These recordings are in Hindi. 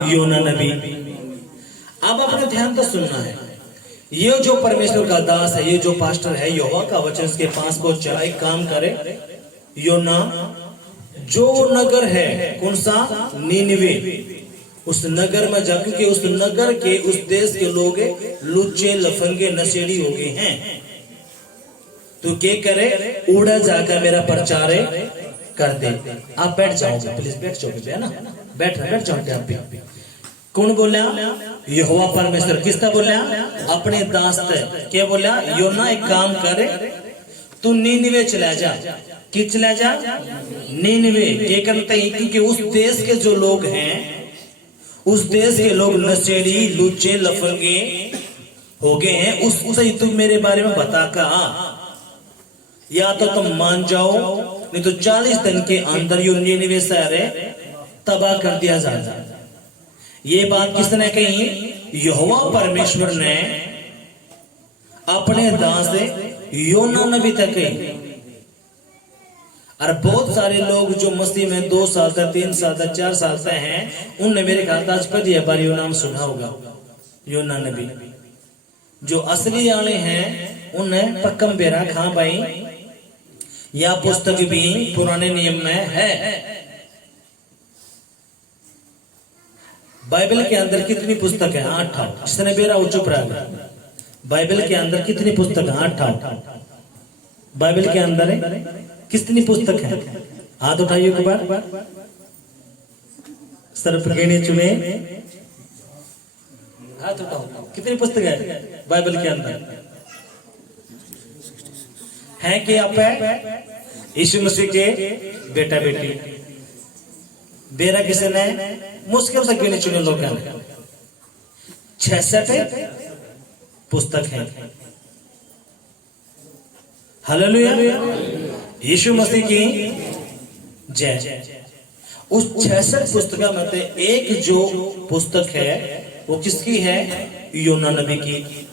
योना नबी। अब अपने ध्यान तो सुनना है। ये जो परमेश्वर का दास है, ये जो पास्टर है, यहोवा का वचन उसके पास पहुंचा। एक काम करे, योना जो नगर है, कौन सा? नीनवे। उस नगर में जा, क्योंकि उस नगर के, उस देश के लोग लुच्चे लफंगे नशेड़ी हो गए हैं। तो क्या करे? उड़ा जाकर मेरा प्रचार कर दे। आप बैठ जाओगे, प्लीज बैठ जाओगे, है ना? बैठ जाओगे आप भी। कौन बोला? यहोवा परमेश्वर। किसका बोला? अपने दास है। क्या बोला? योना एक काम करे, तू नीनवे चला जा। कि चला जा? नीनवे। क्या करते हैं? क्योंकि उस देश के जो लोग हैं, उस देश के लोग नशेड़ी लुच्चे लफंगे हो गए हैं। उससे तुम मेरे बारे में बता का, या तो तुम मान जाओ, नहीं तो 40 दिन के अंदर यो नीनवे शहर तबाह कर दिया जाएगा। ये बात किसने कही? यहोवा परमेश्वर ने अपने दास योना नबी तक कही। और बहुत सारे लोग जो मसीह में 2 साल तक, 3 साल तक, 4 साल से हैं, उनने मेरे ख्याल आज पहली बार यो नाम सुना होगा, योना नबी। जो असली वाले हैं उन्हें पक्कम बेरा खा भाई, यह पुस्तक भी पुराने नियम में है। बाइबल के अंदर कितनी पुस्तक है? 8। जिसने बेरा वो चुप रहा। बाइबल के अंदर कितनी पुस्तक है? 8। बाइबल के अंदर कितनी पुस्तक है? हाथ उठाइए एक बार। सर्फ गिने चुने, हाथ उठाओ। कितनी पुस्तक है बाइबल के अंदर? है कि आप यीशु मसीह के बेटा बेटी? बेरा किसे ने? मुश्किल से गिने चुने लोग हैं। 66 पुस्तक है। हालेलुया। यीशु मसीह की जय। उस 66 पुस्तक में से एक जो पुस्तक है वो किसकी है? योना नबी की।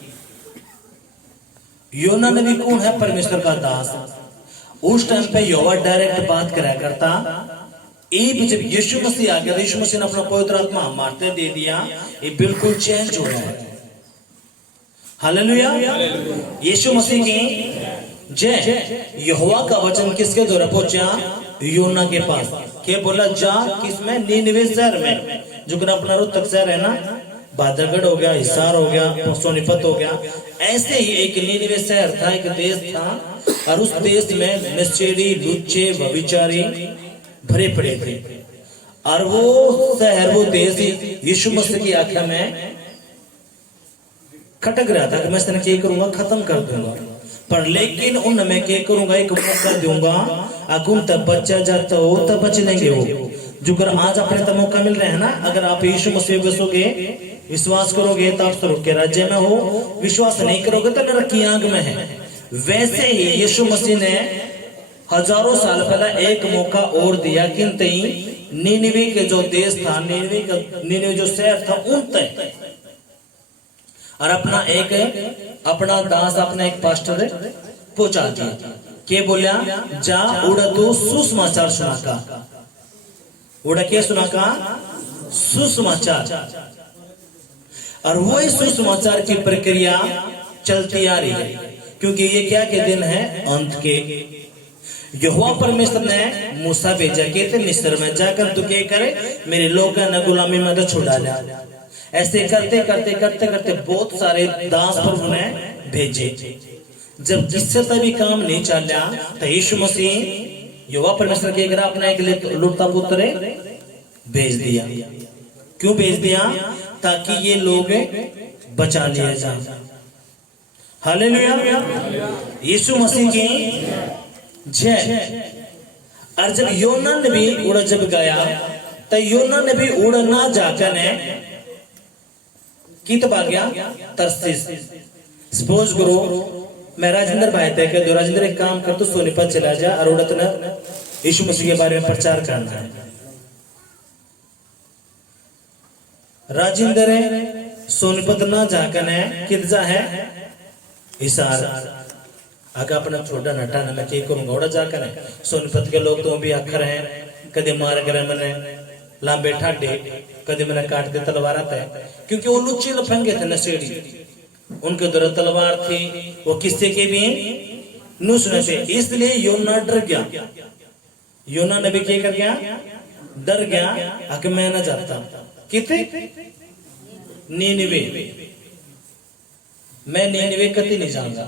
योना नबी कौन है? परमेश्वर का दास। उस टाइम पे यहोवा डायरेक्ट बात करा करता। जब यीशु मसीह आ गया, यीशु मसीह ने अपना पवित्र आत्मा मारते दे दिया, ये बिल्कुल चेंज हो रहा है। हालेलुया। यीशु मसीह की जय। यहोवा का वचन किसके द्वारा पहुंचा? योना के पास। क्या बोला? जा किसमें? नीनवे शहर में, जो अपना रोहतक शहर है ना, बादरगढ़ हो गया, हिसार हो गया, सोनीपत हो गया, ऐसे ही एक नीनवे शहर था, एक देश था। और उस देश में नशेड़ी लुच्चे व्यभिचारी भरे पड़े थे। और वो शहर, वो देश यीशु मसीह की आंखों में खटक रहा था कि मैं इसने क्या करूंगा? खत्म कर दूंगा। पर लेकिन उन मैं क्या करूंगा? एक मौका दूंगा। अकुन तब बच्चा जाता हो तब बच लेंगे वो। जो अगर आज अपने तब मौका मिल रहा है ना, अगर आप यीशु मसीह बसोगे, विश्वास करोगे तो आप स्वर्ग के राज्य में हो। विश्वास नहीं करोगे तो नरक की आग में है। वैसे ही यीशु मसीह ने हजारों साल पहले एक मौका और दिया। किन तई? नीनवे के जो देश था, नीनवे जो शहर था, उन तय। और अपना दास, अपना एक पास्टर पहुंचा दिया। के बोला? जा उड़ा तो सुसमाचार सुना का। उड़ा के सुना का? सुसमाचार। और वही सुसमाचार की प्रक्रिया चलती आ रही है, क्योंकि ये क्या के दिन है? अंत के। यहोवा परमेश्वर ने मूसा भेजा के थे मिस्र में, जाकर तू क्या करे? मेरे लोग ने गुलामी में तो छुड़ा लिया। ऐसे करते करते करते करते बहुत सारे दास प्रभु ने भेजे। जब जिससे तभी काम नहीं चला तो यीशु मसीह, यहोवा परमेश्वर के घर अपना एक लुटता पुत्र भेज दिया। क्यों भेज दिया? ताकि ये लोग बचा लिया जाए। हालेलुया। यीशु मसीह की जय। और जब योना नबी उड़ जब गया, तो योना नबी उड़ ना जाकर ने कित भाग गया? तरसीस। सपोज करो मैं राजेंद्र भाई तय कर दो, राजेंद्र एक काम कर, तो सोनीपत चला जा और उड़त न यीशु मसीह के बारे में प्रचार करना है। राजेंद्र सोनीपत ना जाकर ने कित जा है? हिसार। आगे अपना छोटा नटा न मैं करूंगा, उड़ा जाकर सोनीपत के लोग तो भी अखर हैं, कदे मार कर मैंने लांबे ठाडे कदे मैंने काट दे तलवार आता है, क्योंकि वो लुच्चे लफंगे थे नशेड़ी, उनके उधर तलवार थी, वो किससे के भी नुसने थे। इसलिए योना डर गया, योना नबी क्या कर गया, डर गया, आके मैं ना जाता कितने नीनिवे, मैं नीनिवे कति नहीं जानता,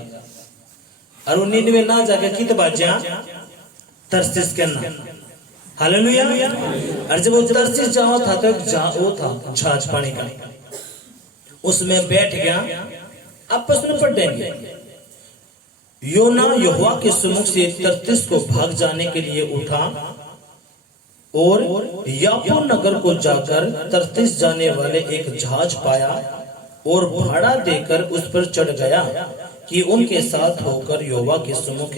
और वो नीनिवे ना जाके कित बाजा तरसीस करना, हालेलुया। और जब वो तरसीस जावा था तो एक वो था जहाज पानी का, उसमें बैठ गया, आपस में पढ़ेंगे। योना यहोवा के सम्मुख से तरसीस को भाग जाने के लिए उठा और याफो नगर को जाकर तरसीस जाने वाले एक जहाज पाया और भाड़ा देकर उस पर चढ़ गया कि उनके साथ होकर यहोवा के सम्मुख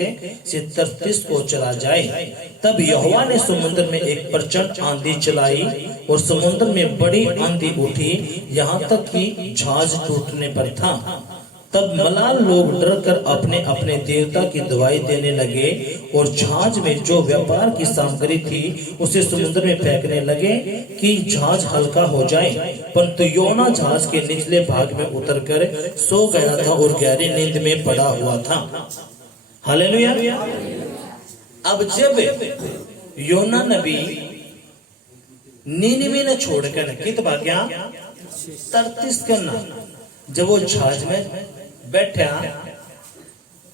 से तरसीस को चला जाए। तब यहोवा ने समुद्र में एक प्रचंड आंधी चलाई और समुद्र में बड़ी आंधी उठी, यहाँ तक कि जहाज टूटने पर था। तब मलाल लोग डरकर अपने अपने देवता की दवाई देने लगे और जहाज में जो व्यापार की सामग्री थी उसे समुद्र में फेंकने लगे कि जहाज हल्का हो जाए। परंतु योना जहाज के निचले भाग में उतरकर सो गया था और गहरी नींद में पड़ा हुआ था। हालेलुया। अब जब योना नबी नीनिवे ने छोड़कर कित भाग्या तरसीस करना, जब वो जहाज में बैठा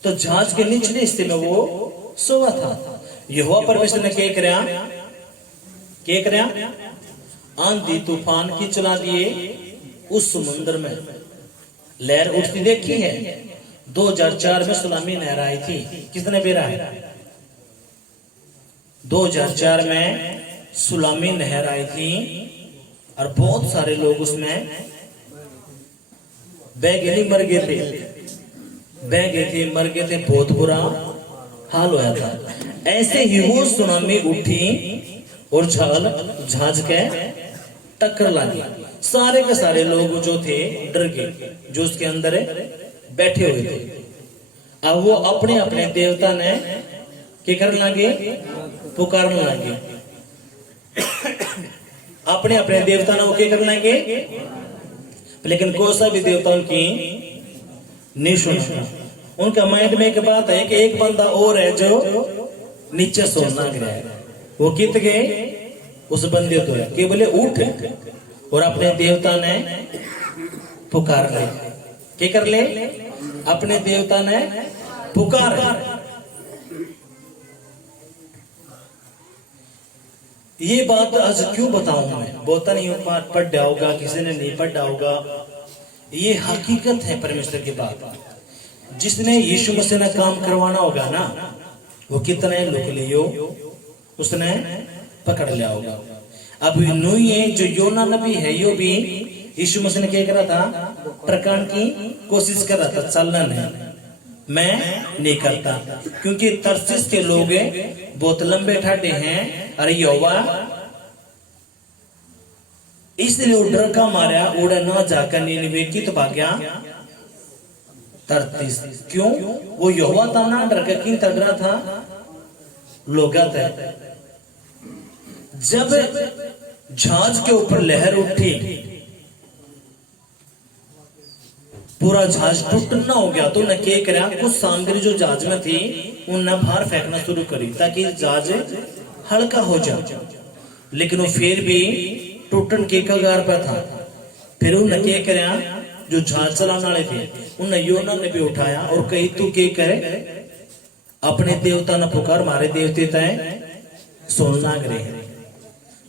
तो जहाज के निचले हिस्से में वो सोया था। यहोवा परमेश्वर ने क्या कराया, आंधी तूफान की चला दिए उस समुद्र में, लहर उठती देखी है। 2004 में सुनामी लहर आई थी, किसने बेरा है, 2004 में सुनामी लहर आई थी और बहुत सारे लोग उसमें बह गए, मर गए थे, मर गए थे, बहुत बुरा हाल होया था। ऐसे ही वो सुनामी उठी और जहाज के टक्कर लगी, सारे के सारे लोग जो थे डर गए, जो उसके अंदर बैठे हुए थे। अब वो अपने अपने देवता ने क्या करने लगे, पुकारने लगे, अपने अपने देवता ने वो क्या करने लगे, लेकिन कोई सा भी देवता उनकी नहीं सुना। उनका माइंड में एक बात है कि एक बंदा और है जो नीचे सोना गया है, वो कित गए, उस बंदे तो है कि बोले उठ, और अपने देवता ने पुकार ले, क्या कर ले, अपने देवता ने पुकार। ये बात आज क्यों बताऊं मैं, बोलता नहीं पढ़ा होगा, किसी ने नहीं पढ़ा होगा, ये हकीकत है परमेश्वर की बात। जिसने यीशु मसीह ने काम करवाना होगा ना, वो कितने लोग लियो उसने पकड़ लिया होगा। अब नूही जो योना नबी है, यो भी यीशु मसीह ने क्या करा था, प्रकरण की कोशिश कर रहा था, चलना नहीं, मैं नहीं करता, क्योंकि तरसीस के लोग बहुत लंबे ठाडे हैं। अरे यहोवा इसलिए वो डर का मारा उड़ा ना जाकर नीनिवे की तो भाग्या तरसीस। क्यों, वो यहोवा था ना, डर का किन तगड़ा था, लोगा था। जब जहाज के ऊपर लहर उठी, पूरा जहाज टूटना हो गया, तो उन्हें क्या करा, कुछ सामग्री जो जहाज में थी उन्हें बाहर फेंकना शुरू करी ताकि जहाज हल्का हो जाए, लेकिन वो फिर भी टूटन के कगार पर था। फिर उन्हें क्या करा, जो जहाज चलाने वाले थे उन्हें योना ने भी उठाया और कही तू क्या करे, अपने देवता न पुकार, मारे देवते तय सोना करे,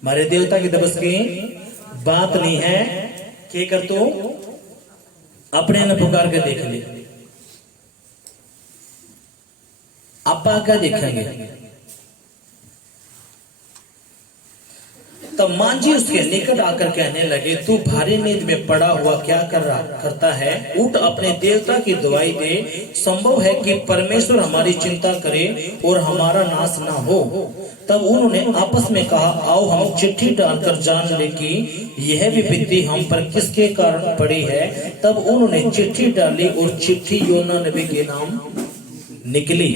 मारे देवता की दबस की बात नहीं है, क्या कर तू अपने न पुकार के देख ले। आपा क्या देखेंगे, तब मांझी उसके निकट आकर कहने लगे, तू भारी नींद में पड़ा हुआ क्या करता है, उठ अपने देवता की दवाई दे, संभव है कि परमेश्वर हमारी चिंता करे और हमारा नाश ना हो। तब उन्होंने आपस में कहा, आओ हम चिट्ठी डालकर जान ले कि यह विपत्ति हम पर किसके कारण पड़ी है। तब उन्होंने चिट्ठी डाली और चिट्ठी योना नबी के नाम निकली।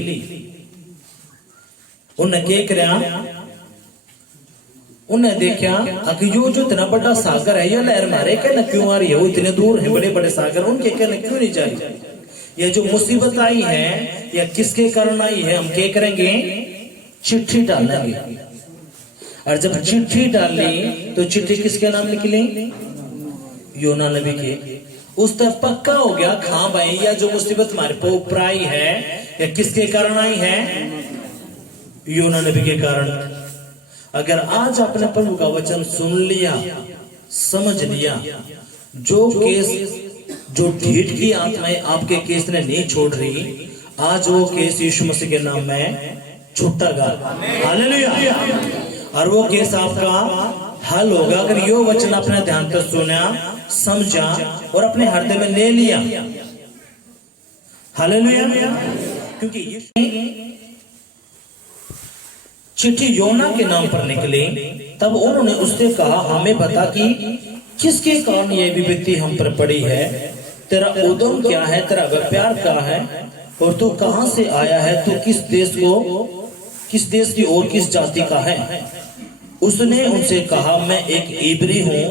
उन्हें क्या कराया, उन्हें देखा कि यो जो इतना बड़ा सागर है, ये लहर मारे क्या न क्यों आ रही है, वो इतने दूर है बड़े बड़े सागर, उनके क्या न क्यों नहीं जा रही। ये जो मुसीबत आई है या किसके कारण आई है, हम क्या करेंगे, चिट्ठी डालेंगे। और जब चिट्ठी डाली तो चिट्ठी किसके नाम निकली, योना नबी के। उस तक पक्का हो गया, हाँ भाई यह जो मुसीबत हमारे पे ऊपर आई है या किसके कारण आई है, योना नबी के कारण। अगर आज आपने प्रभु का वचन सुन लिया, समझ लिया, जो केस, जो ढीठ की आत्माएं आपके केस ने नहीं छोड़ रही, आज वो केस यीशु मसीह के नाम में छूटेगा। हालेलुया। और वो केस आपका हल होगा अगर यो वचन आपने ध्यान से सुना, समझा और अपने हृदय में ले लिया। हालेलुया। क्योंकि चिट्ठी योना के नाम पर निकली, तब उन्होंने उससे कहा, हमें बता कि किसके कारण ये विपत्ति हम पर पड़ी है, तेरा उद्यम क्या है, तेरा व्यापार क्या है, और तू कहां से आया है, तू किस देश की और किस जाति का है। उसने उनसे कहा, मैं एक इब्री हूँ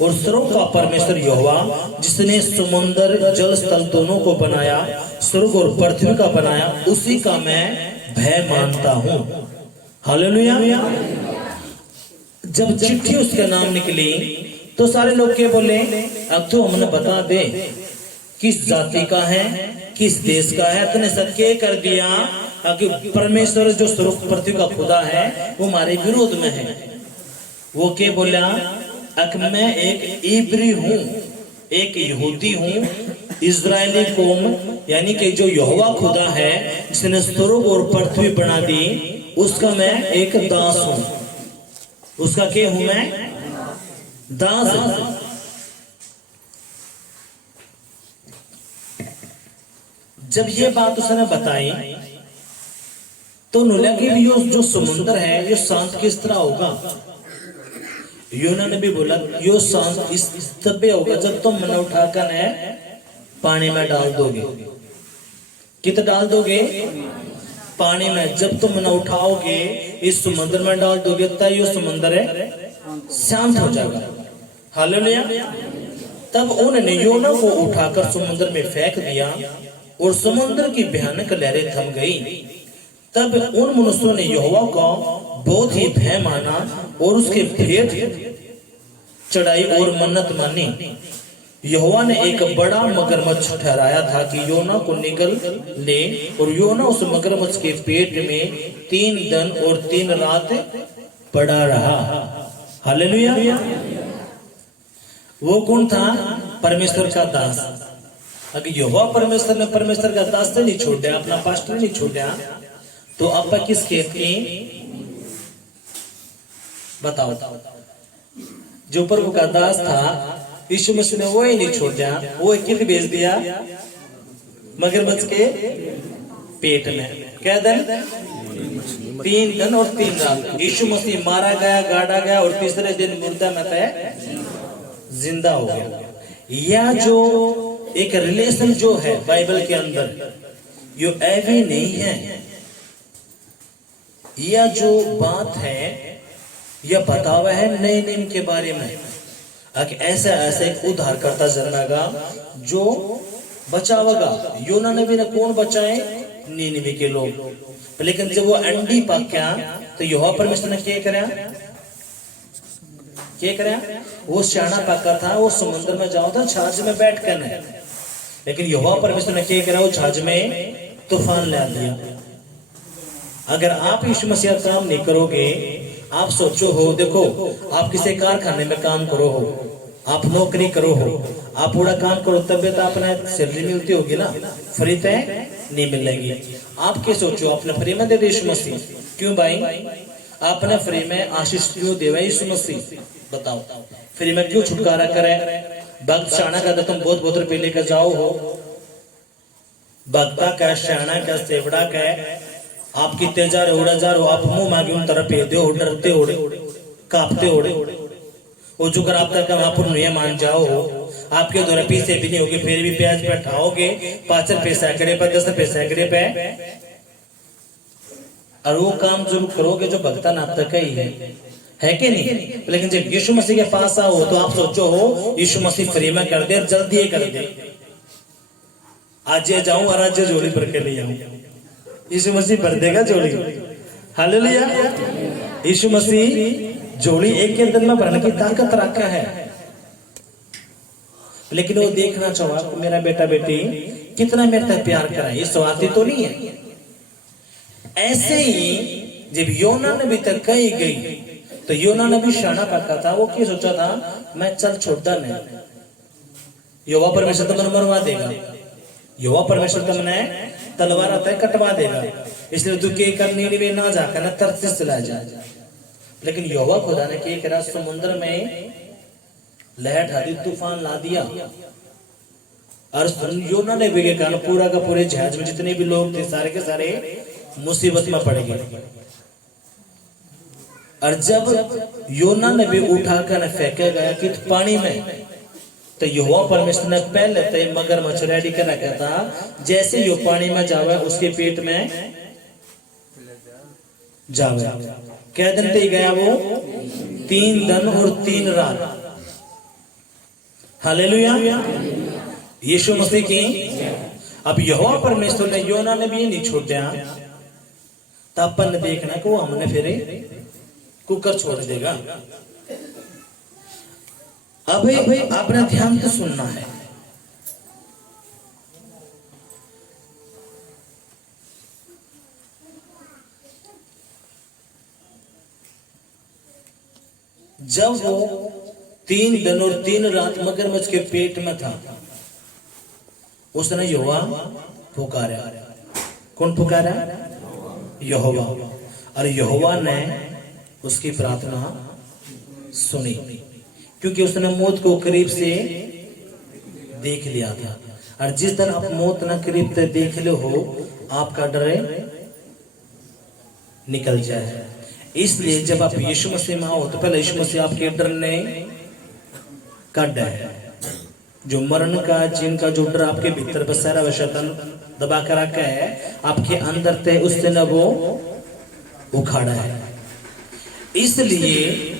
और स्वर्ग का परमेश्वर यहोवा, जिसने समुद्र जल स्थल दोनों को बनाया, स्वर्ग और पृथ्वी का बनाया, उसी का मैं भय मानता हूँ। हालेलुया। जब चिट्ठी उसके नाम निकली तो सारे लोग क्या बोले, अब तो हमने बता दे किस जाति का है, किस देश का है। तूने सब क्या कर दिया कि परमेश्वर जो स्वर्ग पृथ्वी का खुदा है वो हमारे विरोध में है। वो क्या बोला, मैं एक इब्री हूँ, एक यहूदी हूँ, इजरायली कौम, यानी कि जो यहोवा खुदा है जिसने स्वर्ग और पृथ्वी बना दी, उसका मैं एक दास हूं। उसका क्या हूं मैं, दास हूं। जब ये बात उसने बताई तो उन्होंने लगी भी यो जो समुद्र है ये शांत किस तरह होगा। योना ने भी बोला, यो शांत इस तब होगा जब तुम मन उठाकर है पानी में डाल दोगे। कितना डाल दोगे, पानी में। जब तुम न उठाओगे इस समुद्र में डाल दोगे, तब ये समुद्र है शांत हो जाएगा। हालेलुया। तब उन्होंने योना को उठाकर समुद्र में फेंक दिया और समुद्र की भयानक लहरें थम गई। तब उन मनुष्यों ने यहोवा को बहुत ही भय माना और उसके भेंट चढ़ाई और मन्नत मानी। यहोवा ने एक बड़ा मगरमच्छ ठहराया था कि योना को निगल ले, और योना उस मगरमच्छ के पेट में 3 दिन और 3 रात पड़ा रहा। हालेलुया। वो कौन था, परमेश्वर का दास। अगर यहोवा परमेश्वर ने परमेश्वर का दास से नहीं छोड़ दिया, अपना पास्टर नहीं छोड़ा, तो आप किस खेत की, बताओ। जो प्रभु का दास था यीशु मसीह ने वो ही नहीं छोड़ा, वो कित भेज दिया, मगरमच्छ के पेट में। क्या दिन, 3 दिन और 3 रात। यीशु मसीह मारा गया, गाड़ा गया और तीसरे दिन मुर्दा में जिंदा हो गया। यह जो एक रिलेशन जो है बाइबल के अंदर, यो ऐवी नहीं है। यह जो बात है यह बतावा है नए नियम के बारे में, ऐसे ऐसे एक उद्धारकर्ता जन्मेगा जो बचावेगा। योना नबी ने कौन बचाए, नीनिवे के लोग। लेकिन जब वो अंडी पक्या तो यहोवा परमेश्वर ने क्या करा, वो सियाना पक्का था, वो समुद्र में जाओ था छाछ में बैठ कर है। लेकिन यहोवा परमेश्वर ने क्या करा, वो छाछ में तूफान ला दिया। अगर आप यीशु मसीह काम नहीं करोगे, आप सोचो हो, देखो आप किसी कारखाने में काम करो हो, आप नौकरी करो हो, आप पूरा काम करो, तब तो अपना सैलरी मिलती होगी ना, फ्री तो नहीं मिलेगी। आप क्या सोचो, आपने फ्री में दे दे यीशु मसीह, क्यों भाई आपने फ्री में आशीष क्यों देवा यीशु मसीह, बताओ फ्री में क्यों छुटकारा करे। भक्त शाना का तुम बहुत बहुत रुपये लेकर जाओ हो, भक्ता का शाना का सेवड़ा का आप कितने जा रहे, उड़ा जा रहे हो, आप मुंह मांगे उन तरफ दो, डरते ओढ़े, कांपते ओढ़े, वो जो कर आप तक आप नहीं मान जाओ हो, आपके द्वारा पीछे भी नहीं होगी, फिर भी प्याज पे ठाओगे 5 रुपए सैकड़े पे, 10 रुपए सैकड़े पे, और वो काम जरूर करोगे जो भक्तन आप तक ही है। है कि नहीं? लेकिन जब यीशु मसीह के पास आओ तो आप सोचो हो यीशु मसीह फ्री में कर दे और जल्दी ही कर दे, आज ये जाऊं और आज झोली भर के ले आऊं, यीशु मसीह भर देगा झोली। हालेलुया। यीशु मसीह झोली एक के दिन में भरने की ताकत रखा है। लेकिन वो देखना चाहा कि मेरा बेटा बेटी कितना मेरे तक प्यार करा, ये स्वार्थी तो नहीं है। ऐसे ही जब योना नबी तक कही गई तो योना नबी शाना पक्का था, वो क्या सोचा था, मैं चल छोटा नहीं, यहोवा परमेश्वर तो मन मरवा देगा, यहोवा परमेश्वर तो मैंने तलवार आता है कटवा देगा, इसलिए तू के कर नीनिवे ना जाकर ना तरसीस चला जा। लेकिन यहोवा खुदा ने क्या करा, समुद्र में लहर ढा दी, तूफान ला दिया और योना नबी के कारण पूरा का पूरे जहाज में जितने भी लोग थे सारे के सारे मुसीबत में पड़ गए। और जब योना नबी उठाकर फेंका गया कि पानी में, तो यहोवा परमेश्वर ने पहले तो मगरमच्छ रेडी कर रखा था, जैसे यो पानी में जावे उसके पेट में जावे। क्या दिन पे गया वो? 3 दिन और 3 रात। हालेलुया। यीशु मसीह की। अब यहोवा परमेश्वर ने योना ने भी नहीं छोड़ा, तो अपन ने देखना को हमने फिर कुकर छोड़ देगा। अब आपने ध्यान से सुनना है। जब वो 3 दिन और 3 रात मगरमच्छ के पेट में था, उसने यहोवा पुकारा। कौन पुकारा? यहोवा। और यहोवा ने उसकी प्रार्थना सुनी, क्योंकि उसने मौत को करीब से देख लिया था। और जिस दिन आप मौत न करीब से देख लो हो, आपका डर निकल जाए। इसलिए जब आप यीशु मसीह में आओ तो पहले यीशु मसीह आपके डर ने काट है। जो मरण का, जिनका जो डर आपके भीतर बसेरा हुआ शैतान दबा कर रखा है, आपके अंदर थे उससे न वो उखाड़ा है। इसलिए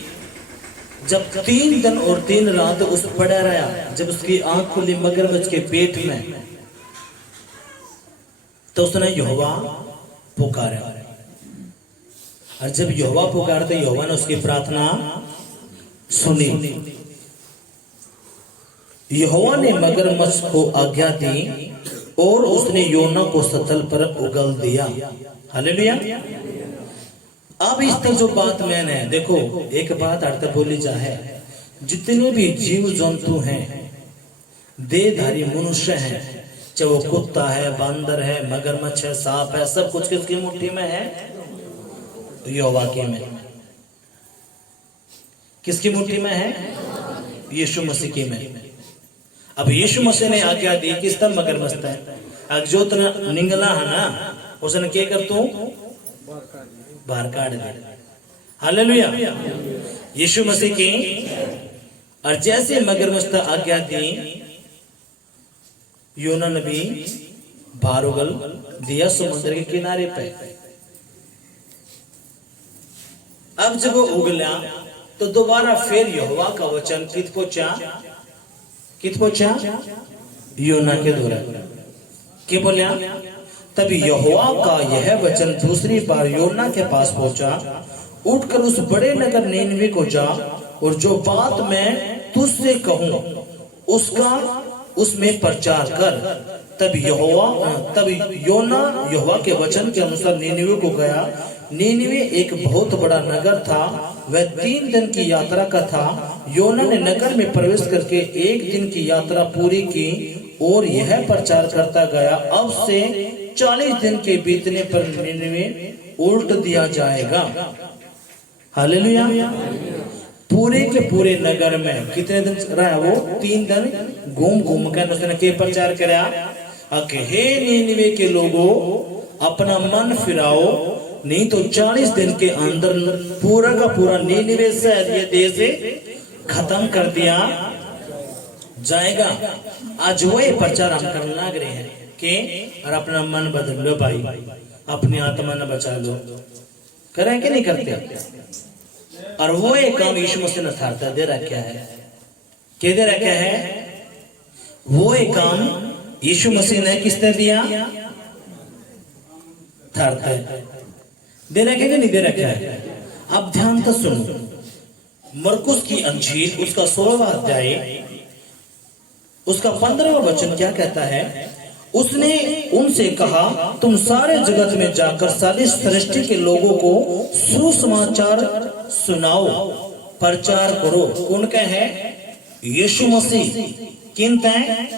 जब 3 दिन और 3 रात उस पड़ा रहा, जब उसकी आंख खुली मगरमच्छ के पेट में, तो उसने यहोवा पुकारा। और जब यहोवा पुकारा तो यहोवा ने उसकी प्रार्थना सुनी। यहोवा ने मगरमच्छ को आज्ञा दी और उसने योना को सतल पर उगल दिया। हालेलुया। अब इस तक जो बात मैंने देखो, एक बात अर्थ बोली जाए, जितने भी जीव जंतु हैं, देहधारी मनुष्य हैं, चाहे वो कुत्ता है, बंदर है, मगरमच्छ है, सांप है, सब कुछ किसकी मुट्ठी में है? यहोवा की में। किसकी मुट्ठी में है? यीशु मसीह की में। अब यीशु मसीह ने आज्ञा दी किस तरह मगरमच्छ है, अब जो तना निंगला है ना, उसने क्या कर तू बाहर काट दे। हालेलुया। यीशु मसीह की। और जैसे मगरमच्छ आज्ञा दी, योना नबी बाहर उगल दिया समुद्र के किनारे पे। अब जब वो उगला तो दोबारा फिर यहोवा का वचन कित पहुंचा? योना के द्वारा। क्या बोला? तभी यहोवा का यह वचन दूसरी बार योना के पास पहुंचा, उठकर उस बड़े नगर नीनवे को जा और जो बात मैं तुझसे कहूं उसका उसमें प्रचार कर। तब योना यहोवा के वचन के अनुसार नीनवे को गया। नीनवे एक बहुत बड़ा नगर था, वह 3 दिन की यात्रा का था। योना ने नगर में प्रवेश करके 1 दिन की यात्रा पूरी की और यह प्रचार करता गया, अब से 40 दिन के बीतने पर नीनवे उल्ट दिया जाएगा। हालेलुया। पूरे के पूरे नगर में कितने दिन रहा वो? 3 दिन घूम कर उसने के प्रचार करा, हे नीनवे के लोगों, अपना मन फिराओ, नहीं तो 40 दिन के अंदर पूरा का पूरा नीनवे शहर ये देश खत्म कर दिया जाएगा। आज वही प्रचार हम करने लग रहे हैं कि और अपना मन बदल लो भाई, अपनी आत्मा न बचा लो। करें कि नहीं करते? और वो एक काम यीशु मसीह ने थारता दे रखा है। क्या दे रखा है? वो एक काम यीशु मसीह ने किसने दिया? थारता है दे रखा है कि नहीं दे रखा है? अब ध्यान से सुनो, मरकुस की अंजील उसका 16वां अध्याय उसका 15वां वचन क्या कहता है? उसने उनसे कहा, तुम सारे जगत में जाकर सारी सृष्टि के लोगों को सुसमाचार सुनाओ, प्रचार करो। कौन का है? यीशु मसीह। किन तय?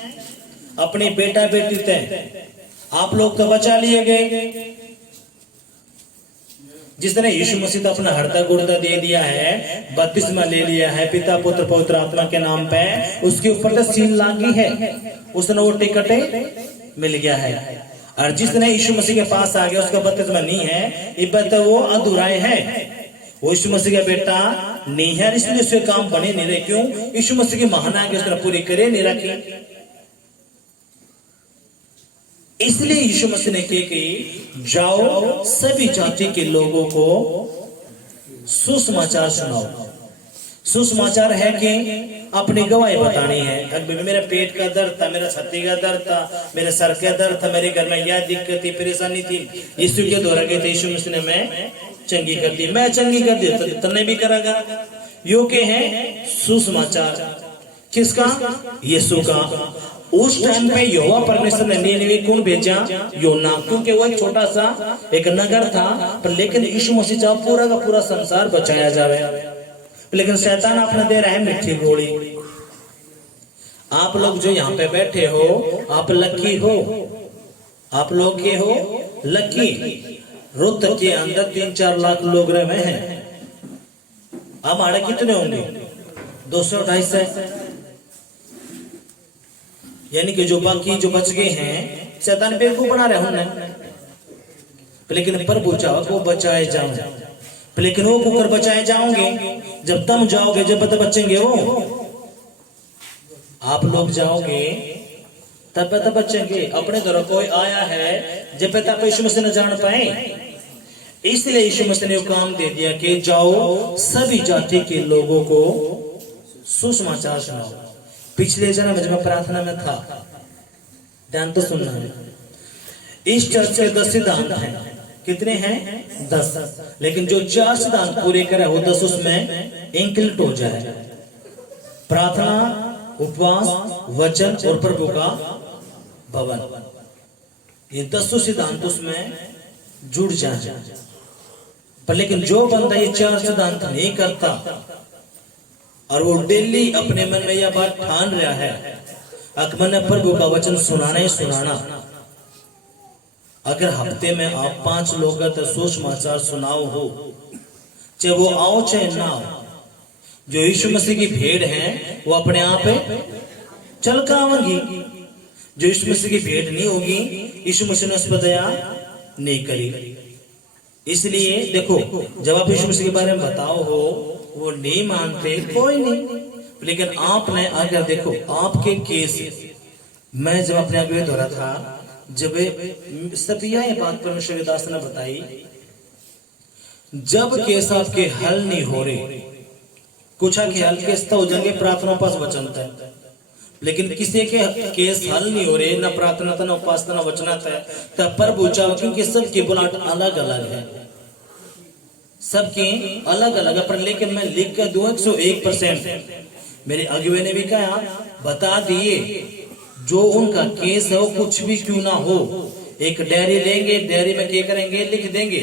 अपने बेटा बेटी तय। आप लोग तो बचा लिए गए। जिसने यीशु मसीह तो अपना हरता गुर्दा दे दिया है, बपतिस्मा ले लिया है पिता पुत्र पवित्र आत्मा के नाम पे, उसके ऊपर तो सील लागी है, उसने वो टिकटे मिल गया है। और जिसने यीशु मसीह के पास आ गया उसका बपतिस्मा नहीं है, इब्बत वो अधूरा है, वो यीशु मसीह का बेटा नहीं है, इसलिए उसके काम बने नहीं रहे। क्यों? यीशु मसीह की महाना के उसने पूरी करे नहीं रखी। इसलिए यीशु मसीह ने कहा कि जाओ सभी जाति के लोगों को सुसमाचार सुनाओ। सुसमाचार है कि अपनी गवाही बतानी है। अगर मेरा पेट का दर्द था, मेरा छाती का दर्द था, मेरे सर का दर्द था, मेरे घर में यह दिक्कत थी, परेशानी थी, यीशु के द्वारा गए थे, यीशु मसीह ने मैं चंगी कर दी, मैं चंगी कर दी, तो तने भी करेगा। यो के है सुसमाचार। किसका? यीशु का। उस टाइम पे यहोवा परमेश्वर ने नीनवे कौन भेजा? योना, क्योंकि वो एक छोटा सा एक नगर था, पर लेकिन यीशु मसीह चाहे पूरा का पूरा संसार बचाया जावे, लेकिन शैतान आपने दे रहा है मिठी गोली। आप लोग जो यहाँ पे बैठे हो, आप लकी हो, आप लोग के हो लकी। रोहतक के अंदर 3-4 लाख लोग रहे हैं, हमारे कितने होंगे? 200-250, यानी कि जो बाकी जो बच गए हैं शैतान बेवकूफ बना रहे हैं। लेकिन प्रभु चाहो को बचाए जाओ, लेकिन वो कुकर बचाए जाओगे जब तुम जाओगे, जब तक बचेंगे वो। आप लोग जाओगे तब तक बचेंगे। अपने तरफ कोई आया है जब तक यीशु मसीह न जान पाए, इसलिए यीशु मसीह ने काम दे दिया कि जाओ सभी जाति के लोगों को सुसमाचार सुनाओ। पिछले जन्म में जब मैं प्रार्थना में था, ध्यान तो सुनना है, इस चर्च के 10 सिद्धांत हैं। कितने हैं? 10। लेकिन जो 4 सिद्धांत पूरे करे वो 10 उसमें इंक्लूड हो जाए। प्रार्थना, उपवास, वचन और प्रभु का भवन, ये 10 सिद्धांत उसमें जुड़ जाए। पर लेकिन जो बंदा ये 4 सिद्धांत नहीं करता और वो डेली अपने मन में यह बात ठान रहा है मैंने प्रभु का वचन सुनाना ही सुनाना, अगर हफ्ते में आप 5 लोग का सुसमाचार सुनाओ हो, चाहे वो आओ चाहे ना आओ, जो यीशु मसीह की भेड़ है वो अपने आप चल कर आवेंगी। जो यीशु मसीह की भेड़ नहीं होगी, यीशु मसीह ने उस पर दया नहीं करी। इसलिए देखो, जब आप यीशु मसीह के बारे में बताओ हो, वो नहीं मानते, कोई नहीं। लेकिन आपने अगर देखो आपके केस, मैं जब अपने आगे धोरा था, जब सतिया ये बात परमेश्वर के दास ने बताई, जब केस आपके हल नहीं हो रहे, कुछ के हल केस तो हो जाएंगे, प्रार्थना पास वचन है, लेकिन किसी के केस हल नहीं हो रहे, ना प्रार्थना था, ना उपासना, ना वचना था, तब पर पूछा, क्योंकि सबकी बुलाहट अलग अलग है, सबके अलग अलग है। पर लेकिन मैं लिख कर दूं 101%, मेरे अगुवे ने भी कहा, बता दिए जो उनका केस है वो कुछ भी क्यों ना हो, एक डायरी लेंगे, डायरी में क्या करेंगे, लिख देंगे।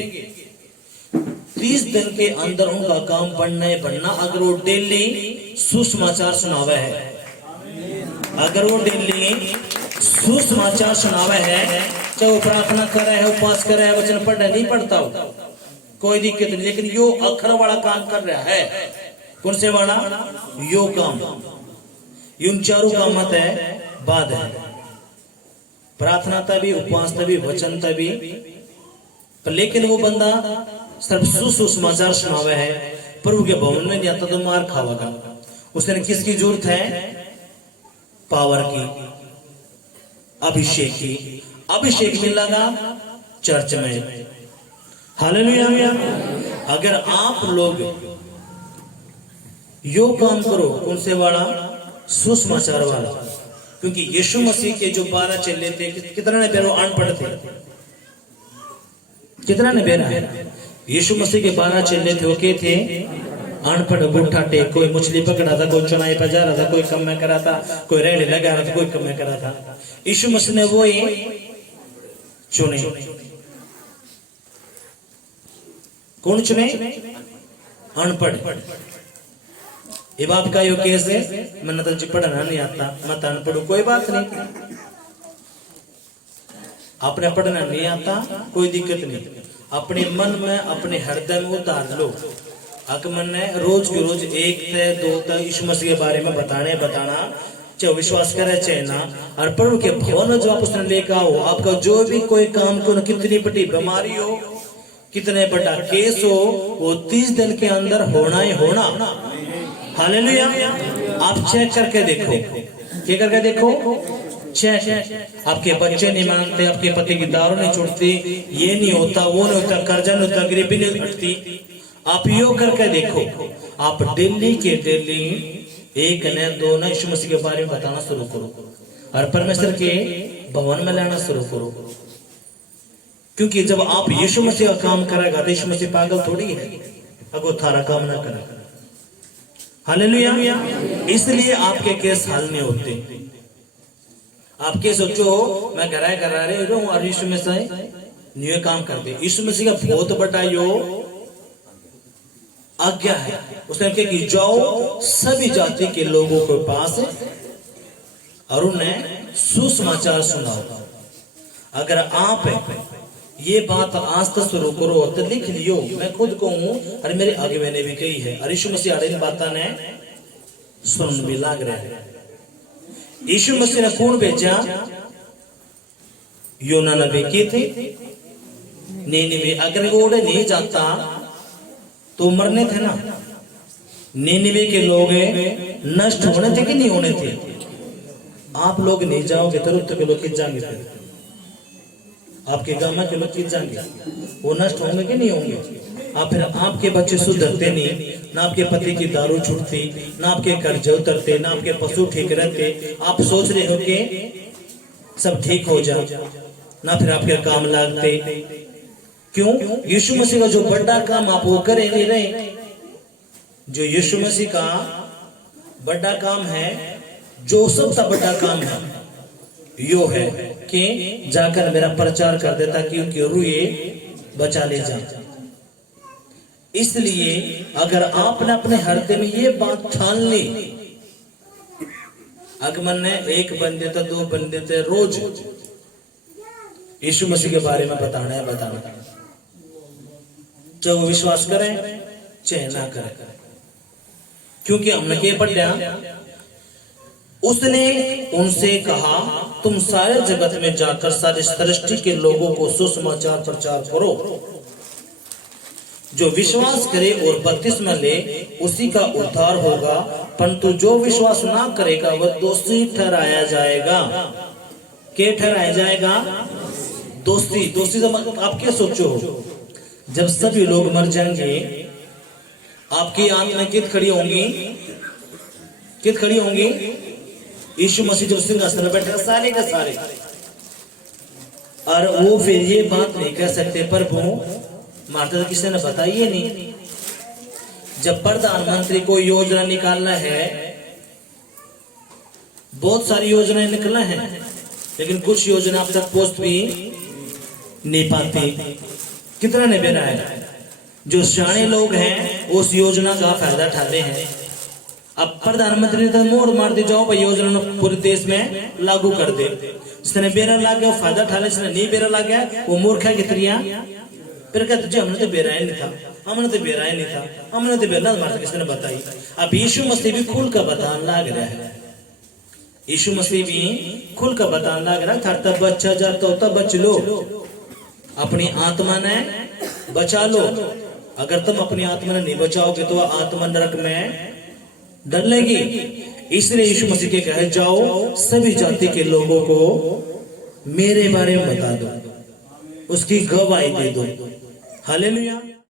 30 दिन के अंदर उनका काम बनना है बनना, अगर वो डेली सुसमाचार सुनावे है, अगर वो डेली सुसमाचार सुनावे है, चाहे वो प्रार्थना कर रहा है, उपवास कर रहा है, वचन पढ़ रहा है, नहीं पढ़ता हो, कोई दिक्कत नहीं, लेकिन यो अखर वाला काम कर रहा है। कौन से वाला? यो काम, इन चारों काम मत है, बाद है, प्रार्थना तभी, उपवास तभी, वचन तभी। पर लेकिन वो बंदा सिर्फ सुसमाचार सुनावे है, प्रभु के भवन में नहीं आता तो मार खावागा। उसने किसकी जरूरत है? पावर की, अभिषेक की। अभिषेक मिलेगा चर्च में। हालेलुया। अगर आप लोग यो काम करो कौन से वाला, सुसमाचार वाला। क्योंकि यीशु मसीह के जो 12 चेले थे, कितना ने बेरो अनपढ़ थे, कितना ने बेरा है। यीशु मसीह के 12 चेले थे, वो के थे अनपढ़ बूढ़ा टेक। कोई मछली पकड़ा था, कोई चुनाई पर जा रहा था, कोई कम में करा था, कोई रेड़े लगा रहा था, कोई कम में करा था। यीशु मसीह ने वो ही चुने। कौन चुने? अनपढ़। ये बात का यो केस है, मैंने तो पढ़ना नहीं आता, मत अनपढ़, कोई बात नहीं। अपने पढ़ना नहीं आता कोई दिक्कत नहीं, अपने मन में अपने हृदय में उतार लो। अगर मन ने रोज के रोज 1 से 2 तक यीशु मसीह के बारे में बताना, चाहे विश्वास करे चाहे ना। और प्रभु के भवन में जो आप उसने लेकर आओ, आपका जो भी कोई काम को, कितनी बड़ी बीमारी हो, कितने बड़ा केस हो, वो 30 दिन के अंदर होना ही होना। हालेलुया। आप चेक करके देखो, क्या करके देखो, चेक। आपके बच्चे नहीं मानते, आपके पति की दारू नहीं छूटती, ये नहीं होता, वो नहीं होता, कर्जा नहीं होता, गरीबी नहीं हटती। आप यो करके देखो। आप डेली के डेली 1 न 2 न यीशु मसीह के बारे में बताना शुरू करो और परमेश्वर के भवन में लाना शुरू करो। क्योंकि जब आप यीशु मसीह का काम करेगा तो यीशु मसीह पागल थोड़ी है, अगर थारा काम ना करेगा। हालेलुया। इसलिए आपके केस हल नहीं होते। आपके सोचो मैं करा रहे हूं और यीशु मसीह न्यू काम कर दे। यीशु मसीह का बहुत बड़ा यो आज्ञा है, उसने कहा कि जाओ सभी जाति के लोगों के पास और उन्हें सुसमाचार सुनाओ। अगर आप ये बात आज तक शुरू करो तो लिख लियो, मैं खुद को हूं और मेरे आगे मैंने भी कही है। और यीशु मसीह इन बातों ने सुन भी लाग रहा है। यीशु मसीह ने कौन भेजा? योना नबी की थी नीनिवे। अगर वो नहीं जाता तो मरने थे ना। नीनिवे के लोग नष्ट होने थे कि नहीं होने थे? आप लोग नहीं जाओगे तो रुत के लोग किस जाएंगे? आपके गांव के लोग किस जाएंगे? वो नष्ट होंगे कि नहीं होंगे? आप फिर आपके बच्चे सुधरते नहीं, ना आपके पति की दारू छूटती, ना आपके कर्ज उतरते, ना आपके पशु ठीक रहते। आप सोच रहे हो कि सब ठीक हो जाए, ना फिर आपके काम लागते। क्यों? यीशु मसीह का जो बड़ा काम आप वो करे नहीं रहे। जो यीशु मसीह का बड़ा काम है, जो सबसे बड़ा काम है, यो है कि जाकर मेरा प्रचार कर देता कि उनकी रूए बचा ले जाए। इसलिए अगर आपने अपने हृदय में ये बात ठान ली, अगर मन ने 1 बंदे तो 2 बंदे थे रोज यीशु मसीह के बारे में बताना है, चाहे वो विश्वास करें चाहे ना करें। क्योंकि हमने के पढ़ा, उसने उनसे कहा तुम सारे जगत में जाकर सारे सृष्टि के लोगों को सुसमाचार प्रचार करो। जो विश्वास करे और बपतिस्मा ले उसी का उद्धार होगा, परंतु जो विश्वास ना करेगा वह दोषी ठहराया जाएगा। क्या ठहराया जाएगा? दोषी। दोषी आप क्या सोचो, जब सभी लोग मर जाएंगे आपकी आत्मा कित खड़ी होंगी? कित खड़ी होंगी? यीशु मसीह जब सिंहासन पर बैठा सारे का सारे, और वो फिर ये बात नहीं कह सकते प्रभु माता तो किसी ने बताई नहीं। जब प्रधानमंत्री को योजना निकालना है, बहुत सारी योजनाएं निकलना है, लेकिन कुछ योजना अब तक पोस्ट भी नहीं पाती। कितना ने बेरा है? जो सियाने लोग हैं उस योजना का फायदा उठाते हैं। अब प्रधानमंत्री ने तो मोहर मार दी, जाओ भाई योजना पूरे देश में लागू कर दे। जिसने बेरा ला गया वो फायदा उठा ले, जिसने नहीं बेरा ला गया वो मूर्ख है। कितरिया फिर कहते जी हमने तो बेरा ही नहीं था, हमने तो बेरा ही नहीं था, हमने तो बेरा मारता किसने बताई। अब यीशु मसीह भी खुल का बतान लाग रहा है। यीशु मसीह भी खुल का बतान लाग रहा है। तब बच्चा जाता होता बच लो, अपनी आत्मा ने बचा लो। अगर तुम अपनी आत्मा ने नहीं बचाओगे तो आत्मा नरक में डलेगी। इसलिए यीशु मसीह के कहे जाओ सभी जाति के लोगों को मेरे बारे में बता दो, उसकी गवाही दे दो। हालेलुया।